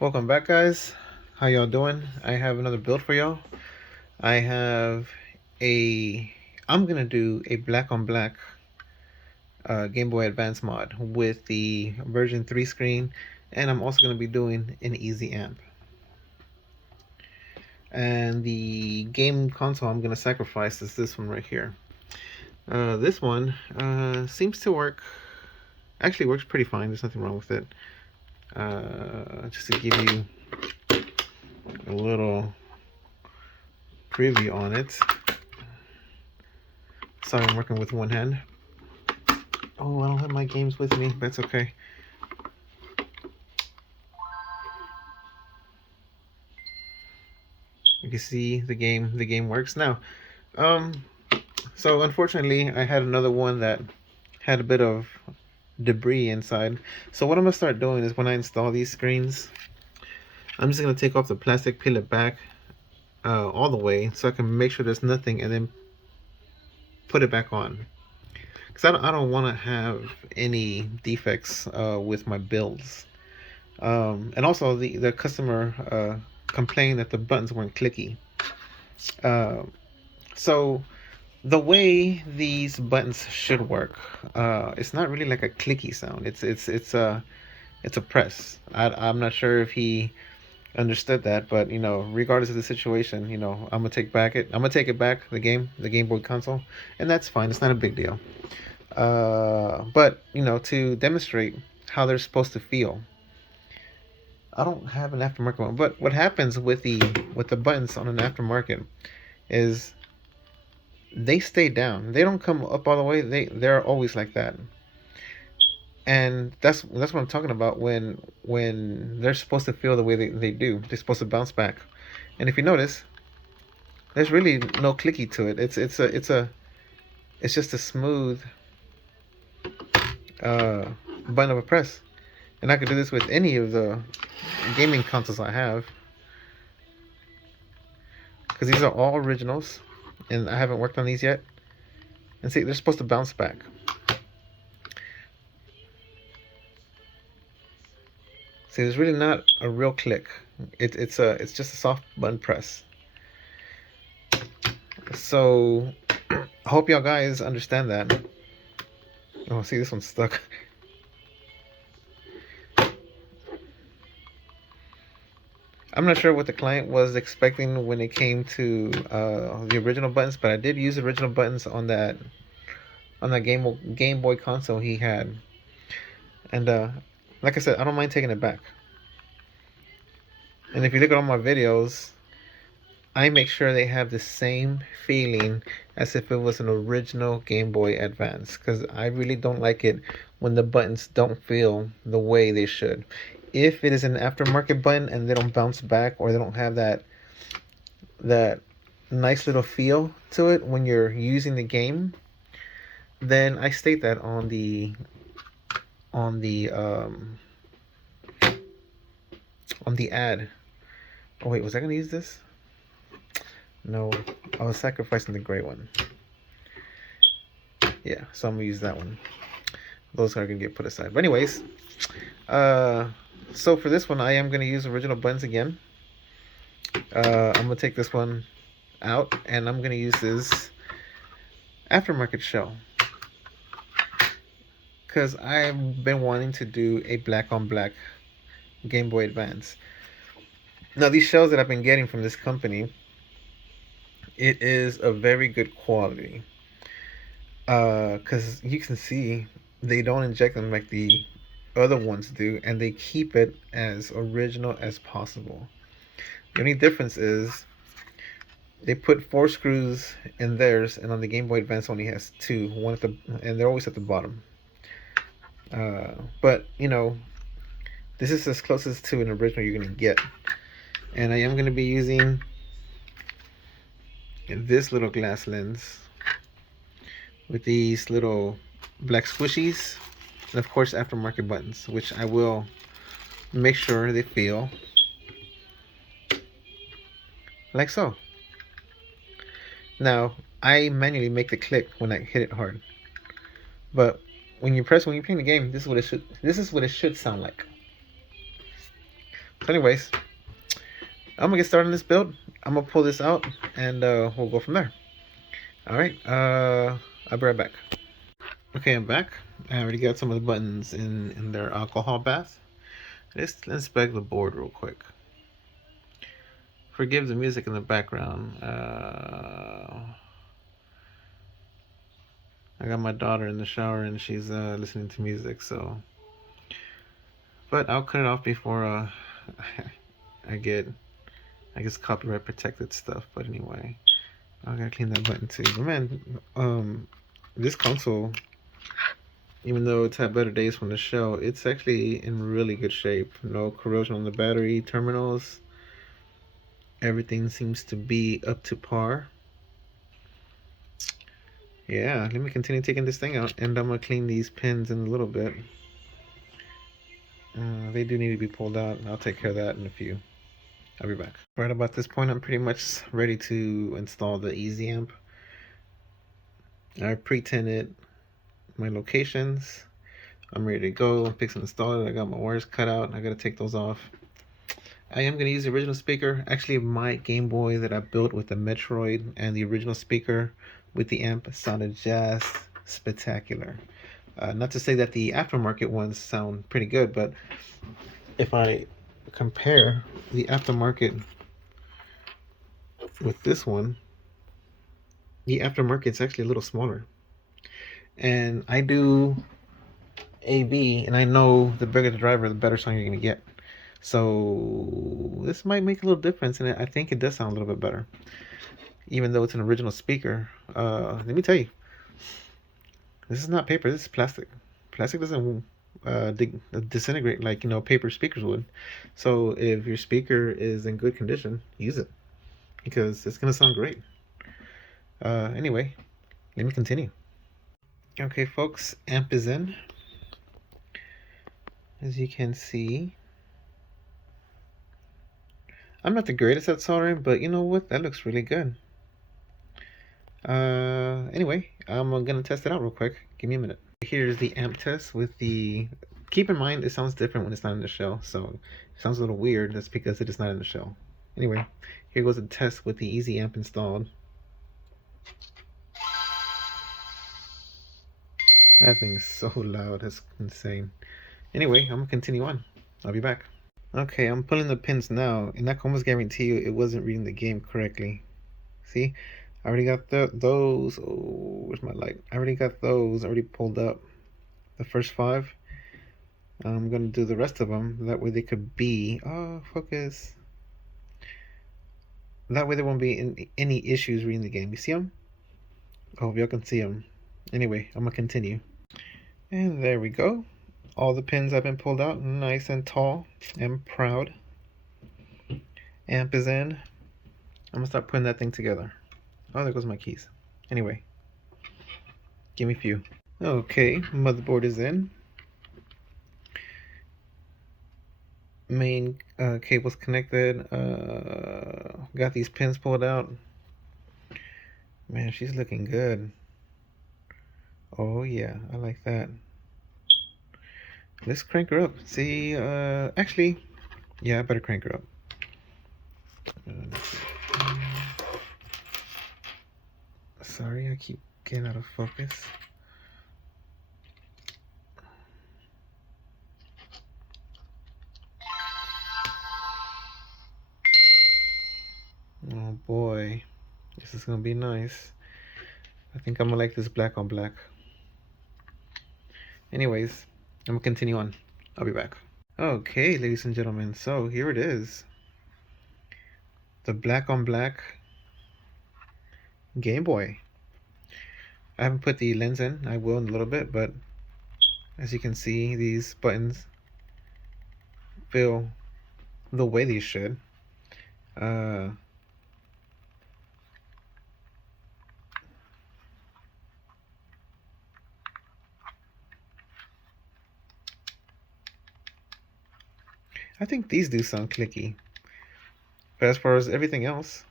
Welcome back, guys. How y'all doing? I have another build for y'all. I have I'm gonna do a black on black Game Boy Advance mod with the version 3 screen, and I'm also gonna be doing an easy amp. And the game console I'm gonna sacrifice is this one right here. This one seems to work. Actually, works pretty fine. There's nothing wrong with it. Just to give you a little preview on it. Sorry, I'm working with one hand. Oh, I don't have my games with me. That's okay. You can see the game works now. So unfortunately, I had another one that had a bit of debris inside. So what I'm gonna start doing is when I install these screens, I'm just gonna take off the plastic, peel it back all the way so I can make sure there's nothing, and then put it back on. Because I don't want to have any defects with my builds. And also the customer complained that the buttons weren't clicky. So the way these buttons should work, it's not really like a clicky sound. It's a press. I'm not sure if he understood that, but regardless of the situation, I'm gonna take it back, the Game Boy console, and that's fine. It's not a big deal. But to demonstrate how they're supposed to feel, I don't have an aftermarket one. But what happens with the buttons on an aftermarket is they stay down. They don't come up all the way. They're always like that. And that's what I'm talking about when they're supposed to feel the way they do. They're supposed to bounce back. And if you notice, there's really no clicky to it. It's just a smooth button of a press. And I could do this with any of the gaming consoles I have, because these are all originals and I haven't worked on these yet. And see, they're supposed to bounce back. See, there's really not a real click. It's just a soft button press. So I hope y'all guys understand that. Oh, see, this one's stuck. I'm not sure what the client was expecting when it came to the original buttons, but I did use original buttons on that Game Boy console he had. And like I said, I don't mind taking it back. And if you look at all my videos, I make sure they have the same feeling as if it was an original Game Boy Advance, because I really don't like it when the buttons don't feel the way they should. If it is an aftermarket button and they don't bounce back, or they don't have that nice little feel to it when you're using the game, then I state that on the ad. Oh wait, was I gonna use this? No, I was sacrificing the gray one. Yeah, so I'm gonna use that one. Those are gonna get put aside. But anyways, so for this one, I am gonna use original buttons again. I'm gonna take this one out, and I'm gonna use this aftermarket shell, because I've been wanting to do a black on black Game Boy Advance. Now these shells that I've been getting from this company, it is a very good quality, because you can see they don't inject them like the other ones do, and they keep it as original as possible. The only difference is they put 4 screws in theirs, and on the Game Boy Advance only has 2, one at and they're always at the bottom. But this is as close as to an original you're gonna get. And I am gonna be using this little glass lens with these little black squishies, and of course aftermarket buttons, which I will make sure they feel like so. Now I manually make the click when I hit it hard, but when you're playing the game, this is what it should sound like. So So anyways, I'm gonna get started on this build. I'm gonna pull this out and we'll go from there. Alright, I'll be right back. Okay, I'm back. I already got some of the buttons in their alcohol bath. Let's inspect the board real quick. Forgive the music in the background. I got my daughter in the shower and she's listening to music, so. But I'll cut it off before I get, I guess, copyright protected stuff. But anyway, I gotta clean that button too. But man, this console, even though it's had better days from the show, it's actually in really good shape. No corrosion on the battery terminals. Everything seems to be up to par. Yeah, let me continue taking this thing out, and I'm gonna clean these pins in a little bit. They do need to be pulled out. I'll take care of that in a few. I'll be back. Right about this point, I'm pretty much ready to install the Easy Amp. I pre-tinted my locations. I'm ready to go. I'm fixing to install it. I got my wires cut out. I gotta take those off. I am gonna use the original speaker. Actually, my Game Boy that I built with the Metroid and the original speaker with the amp sounded just spectacular. Not to say that the aftermarket ones sound pretty good, but if I compare the aftermarket with this one, the aftermarket's actually a little smaller. And I do AB, and I know the bigger the driver, the better sound you're gonna get. So this might make a little difference, and I think it does sound a little bit better, even though it's an original speaker. Let me tell you, this is not paper. This is plastic. Plastic doesn't disintegrate like paper speakers would. So if your speaker is in good condition, use it because it's gonna sound great. Anyway, let me continue. Okay, folks, amp is in. As you can see, I'm not the greatest at soldering, but you know what? That looks really good. Anyway, I'm gonna test it out real quick. Give me a minute. Here's the amp test with the... Keep in mind, it sounds different when it's not in the shell, so it sounds a little weird. That's because it is not in the shell. Anyway, here goes the test with the Easy Amp installed. That thing is so loud, that's insane. Anyway, I'm gonna continue on. I'll be back. Okay, I'm pulling the pins now, and I can almost guarantee you it wasn't reading the game correctly. See? I already got those. Oh, where's my light? I already got those already pulled up. The first 5. I'm gonna do the rest of them. That way they could be. Oh, focus. That way there won't be any issues reading the game. You see them? I hope y'all can see them. Anyway, I'm gonna continue. And there we go. All the pins have been pulled out, nice and tall and proud. Amp is in. I'm gonna start putting that thing together. Oh, there goes my keys. Anyway, give me a few. Okay, motherboard is in. Main cable's connected. Got these pins pulled out. Man, she's looking good. Oh yeah, I like that. Let's crank her up. See, actually, yeah, I better crank her up. Sorry, I keep getting out of focus. Oh boy, this is gonna be nice. I think I'm gonna like this black on black. Anyways, I'm gonna continue on. I'll be back. Okay, ladies and gentlemen, so here it is. The black on black Game Boy. I haven't put the lens in. I will in a little bit, but as you can see, these buttons feel the way they should. I think these do sound clicky. But as far as everything else,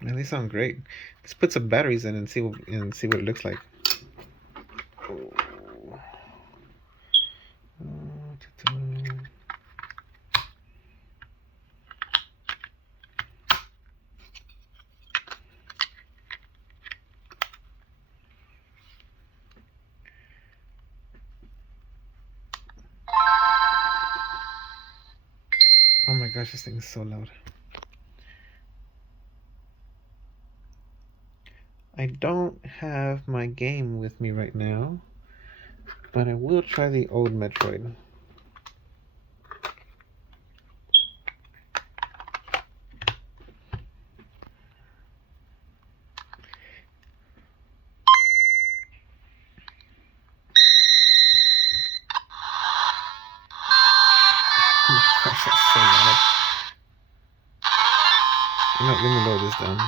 man, they sound great. Let's put some batteries in and see what it looks like. gosh, this thing is so loud. I don't have my game with me right now, but I will try the old Metroid. Oh my gosh, that's so loud. You know, let me lower this down.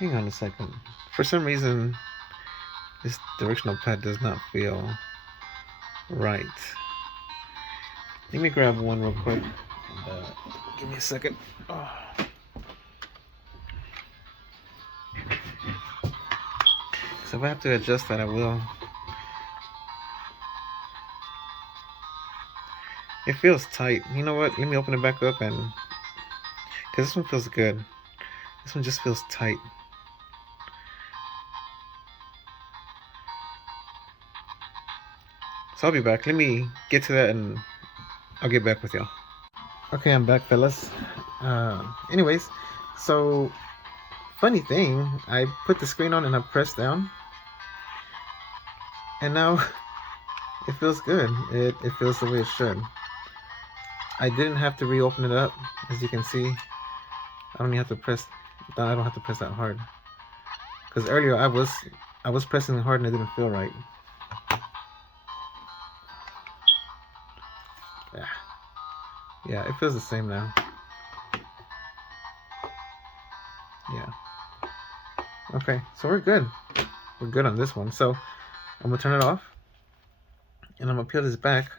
Hang on a second. For some reason, this directional pad does not feel right. Let me grab one real quick. Give me a second. Oh. So if I have to adjust that, I will. It feels tight. You know what? Let me open it back up and... because this one feels good. This one just feels tight. So I'll be back. Let me get to that and I'll get back with y'all. Okay, I'm back, fellas. Anyways, so funny thing, I put the screen on and I pressed down, and now it feels good. It feels the way it should. I didn't have to reopen it up, as you can see. I don't even have to press. I don't have to press that hard. Because earlier I was pressing hard and it didn't feel right. Yeah, it feels the same now. Yeah. Okay, so we're good. We're good on this one. So I'm gonna turn it off, and I'm gonna peel this back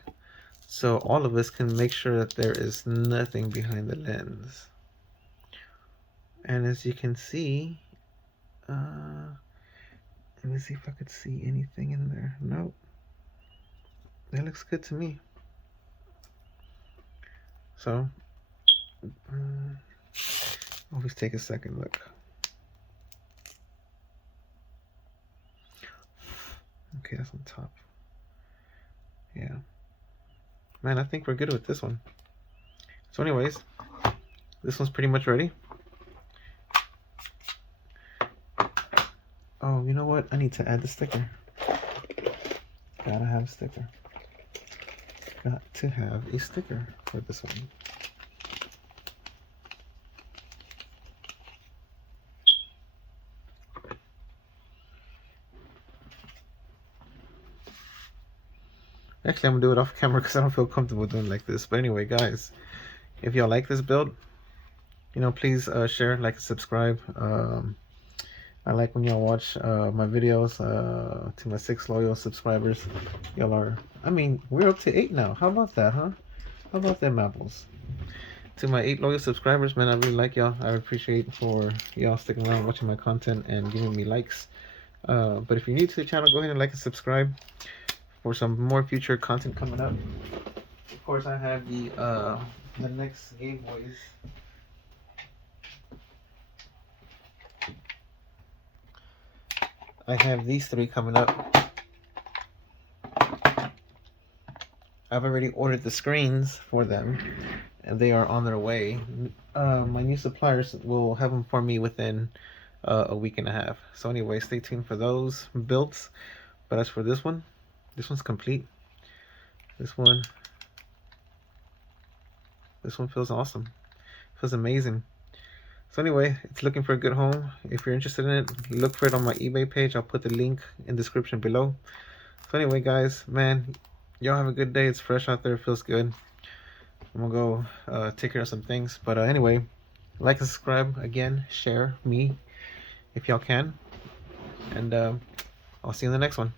so all of us can make sure that there is nothing behind the lens. And as you can see, let me see if I could see anything in there. Nope. That looks good to me. So, always take a second look. Okay, that's on top. Yeah. Man, I think we're good with this one. So anyways, this one's pretty much ready. Oh, you know what? I need to add the sticker. Gotta have a sticker. Got to have a sticker for this one. Actually, I'm gonna do it off camera because I don't feel comfortable doing it like this. But anyway, guys, if y'all like this build, you know, please share, like, and subscribe. I like when y'all watch my videos. To my 6 loyal subscribers, y'all are, I mean, we're up to 8 now. How about that, huh? How about them apples? To my 8 loyal subscribers, man, I really like y'all. I appreciate for y'all sticking around watching my content and giving me likes. But if you're new to the channel, go ahead and like and subscribe for some more future content coming up. Of course, I have the next Game Boys. I have these 3 coming up. I've already ordered the screens for them, and they are on their way. My new suppliers will have them for me within a week and a half. So anyway, stay tuned for those builds. But as for this one's complete. This one feels awesome. Feels amazing. So anyway, it's looking for a good home. If you're interested in it, look for it on my eBay page. I'll put the link in the description below. So anyway, guys, man, y'all have a good day. It's fresh out there. It feels good. I'm gonna go take care of some things. But anyway, like and subscribe again. Share me if y'all can. And I'll see you in the next one.